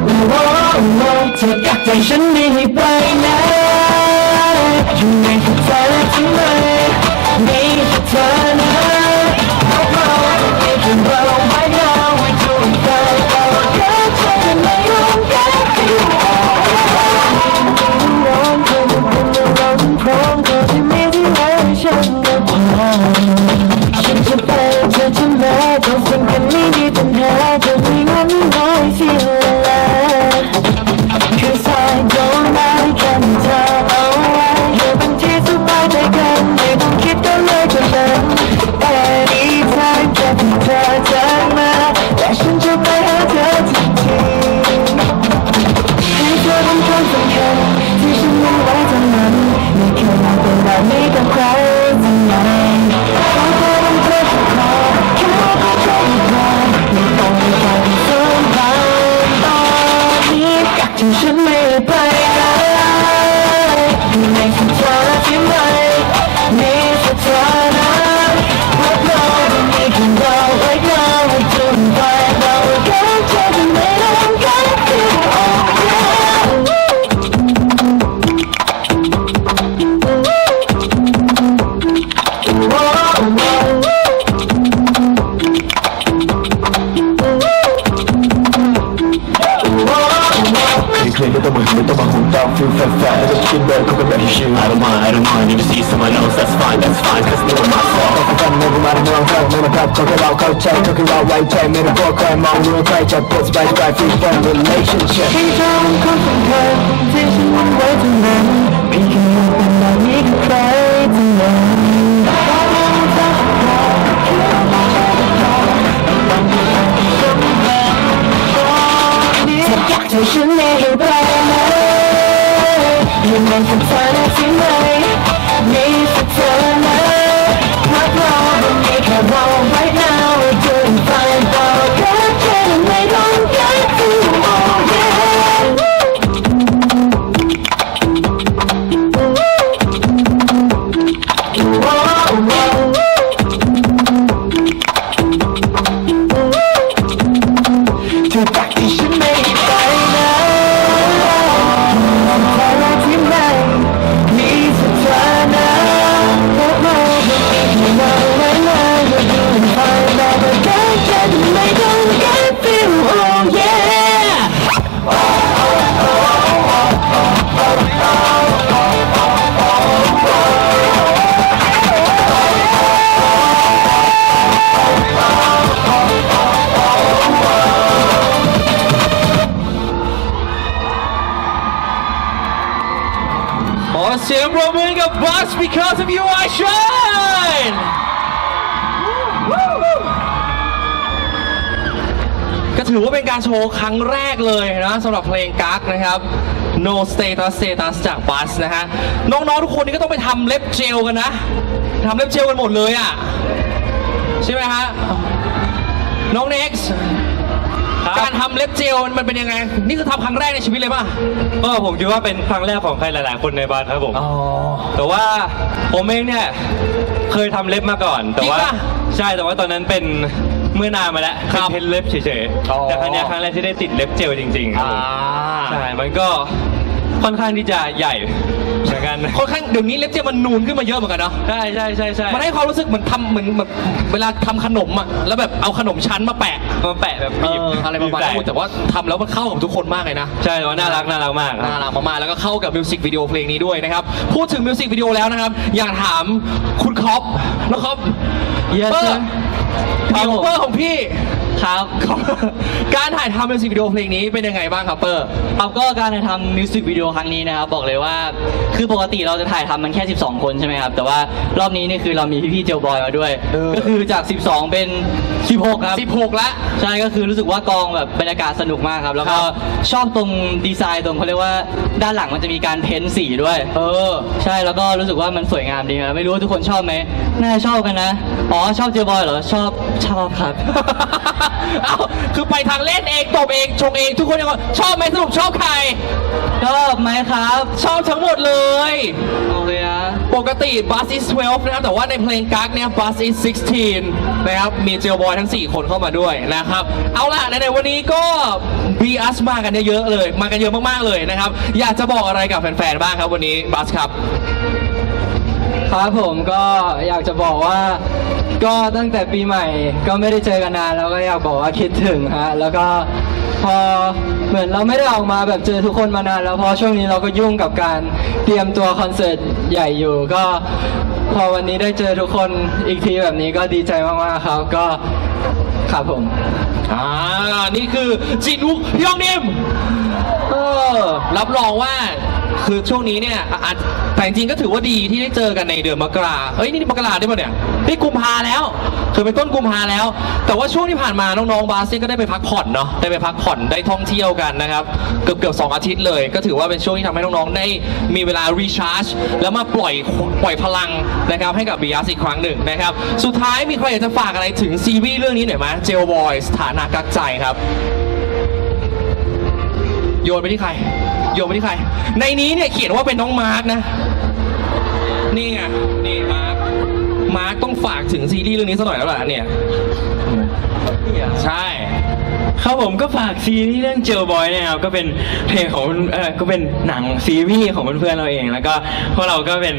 โอ้โอ้เธออยากใจฉันไม่ให้ไปไหน ไม่ต้องคิดเดินเข้ากันแบบชิวๆ I don't mind I don't mind if you see someone else that's fine that's fine cause no one my fault แต่กันไม่ประมาณมองเข้าไม่มาทับเขาแค่เราเข้าใจเขาคือ เธออ เสียงปรบมือกับ Bus because of you I shine ก็ถือว่าเป็นการโชว์ครั้งแรกเลยนะสำหรับเพลงกั๊กนะครับ No Status Status จาก Bus นะฮะ น้องๆ ทุกคนนี่ก็ต้องไปทำเล็บเจลกันนะทำเล็บเจลกันหมดเลยอะ ใช่ไหมฮะ น้อง Next การทำเล็บเจลมันเป็นยังไง นี่คือทำครั้งแรกในชีวิตเลยป่ะ ก็ผมคิดว่าเป็นครั้งแรกของใครหลาย ๆ คนในบ้านครับผม อ๋อ แต่ว่าผมเองเนี่ยเคยทำเล็บมาก่อน แต่ว่าจริงปะใช่แต่ว่าตอนนั้นเป็นเมื่อนานมาแล้วครัเป็นบ เพชรเล็บเฉยอ๋อ ๆแต่ครั้งเนี้ยครั้งแรกที่ได้ติดเล็บเจลจริงๆครับอ่าผมใช่มันก็ค่อนข้างที่จะใหญ่เหมือ นกันค่อนข้างเดี๋ยวนี้เล็บเจลมันนูนขึ้นมาเยอะเหมือนกันเนาะใช่ใช่ใช่ใช่มันให้ความรู้สึกเหมือนทำเหมือนแบบเวลาทำขนมอะแล้วแบบเอาขนมชั้นมาแปะมาแปะแบบเอบีบออะไรประมาณนั้นบีบแต่ว่าทำแล้วมันเข้ากับทุกคนมากเลยนะ ใช่แต่ว่าน่ารักน่ารักมากครับน่ารักมากๆแล้วก็เข้ากับมิวสิกวิดีโอเพลงนี้ด้วยนะครับ พูดถึงมิวสิกวิดีโอแล้วนะครับ อยากถามคุณคอปนะครับ Yes, เปอ sir ร์พี่ของเปอร์ของพี่ ครับ การถ่ายทำมิวสิกวิดีโอเพลงนี้เป็นยังไงบ้างครับเปอร์ ครับก็การถ่ายทำมิวสิกวิดีโอครั้งนี้นะครับบอกเลยว่าคือปกติเราจะถ่ายทำมันแค่ 12 คนใช่ไหมครับ แต่ว่ารอบนี้นี่คือเรามีพี่ๆเจลบอยมาด้วย เออ ก็คือจาก 12 เป็น 16 ครับ 16ละ ใช่ก็คือรู้สึกว่ากองแบบบรรยากาศสนุกมากครับ แล้วก็ครับ ชอบตรงดีไซน์ตรงเขาเรียกว่าด้านหลังมันจะมีการเพ้นสีด้วย เออ ใช่แล้วก็รู้สึกว่ามันสวยงามดีครับไม่รู้ว่าทุกคนชอบไหมน่าจะชอบกันนะ อ๋อชอบเจลบอยเหรอชอบชอบครับเอ้าคือไปทางเล่นเองตบเองชงเองทุกคนยังบอกชอบไหมสรุปชอบใคร ชอบไหมครับ ชอบทั้งหมดเลย โอเคนะ ปกติ Bus is 12 นะครับ แต่ว่าในเพลงกั๊กเนี่ย Bus is 16 นะครับ มีเจลบอยทั้ง 4 คนเข้ามาด้วยนะครับ เอาล่ะในวันนี้ก็ b ีอัสมากันเยอะๆเลย มากันเยอะมากๆเลยนะครับ อยากจะบอกอะไรกับแฟนๆ บ้างครับวันนี้บัสครับ ครับผมก็อยากจะบอกว่า ก็ตั้งแต่ปีใหม่ก็ไม่ได้เจอกันนานแล้วก็อยากบอกว่าคิดถึงฮะแล้วก็พอเหมือนเราไม่ได้ออกมาแบบเจอทุกคนมานานแล้วเพราะช่วงนี้เราก็ยุ่งกับการเตรียมตัวคอนเสิร์ตใหญ่อยู่ ก็พอวันนี้ได้เจอทุกคนอีกทีแบบนี้ก็ดีใจมากๆครับก็ครับผมอ่านี่คือจิตวุกพี่ยองนิมเออรับรองว่า คือช่วงนี้เนี่ยอะอะแต่จริงๆก็ถือว่าดีที่ได้เจอกันในเดือนมกราเอ้ยนี่มกราได้ปะเนี่ยนี่กุมภาแล้ว คือเป็นต้นกุมภาแล้ว แต่ว่าช่วงที่ผ่านมาน้องๆบาสเนี่ยก็ได้ไปพักผ่อนเนาะได้ไปพักผ่อนได้ท่องเที่ยวกันนะครับเกือบเกือบๆสองอาทิตย์เลย ก็ถือว่าเป็นช่วงที่ทำให้น้องๆได้มีเวลารีชาร์จแล้วมาปล่อยปล่อยพลังนะครับให้กับบีอาร์อีกครั้งหนึ่งนะครับสุดท้ายมีใครอยากจะฝากอะไรถึงซีรีส์เรื่องนี้หน่อยไหมเจลบอยสถานะกักใจครับโยนไปที่ใคร โยนไปที่ใคร ในนี้เนี่ยเขียนว่าเป็นน้องมาร์กนะ นี่ไง นี่มาร์กมาร์กต้องฝากถึงซีรีส์เรื่องนี้สักหน่อยแล้วล่ะเนี่ย ใช่ ครับผมก็ฝากซีรีส์เรื่องเจลบอยนะครับก็เป็นเพลงของเออก็เป็นหนังซีรีส์ของเพื่อนๆเราเอง แล้วก็พวกเราก็เป็น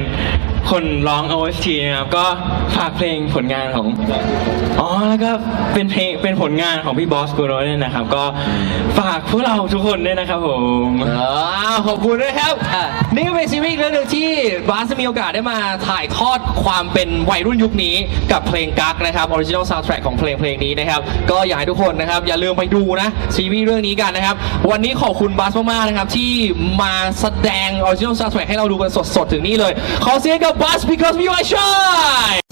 คนร้อง OST นะครับ ก็ฝากเพลงผลงานของ อ๋อ แล้วก็เป็นเพลงเป็นผลงานของพี่บอสกูโรด้วยนะครับ ก็ฝากพวกเราทุกคนด้วยนะครับผมอาวขอบคุณด้วยครับ อะนี่ก็เป็นซีรีส์เรื่องหนึ่งที่บาสมีโอกาสได้มาถ่ายทอดความเป็นวัยรุ่นยุคนี้กับเพลงกั๊กนะครับออริจินอลซาวด์แทร็กของเพลงเพลงนี้นะครับ ก็อยากให้ทุกคนนะครับ อย่าลืมไปดูนะซีรีส์เรื่องนี้กันนะครับ วันนี้ขอบคุณบาสมากๆนะครับ ที่มาแสดงออริจินอลซาวด์แทร็กให้เราดูกันสดๆ ถึงนี่เลย ขอเสียงกับบาส because we are shy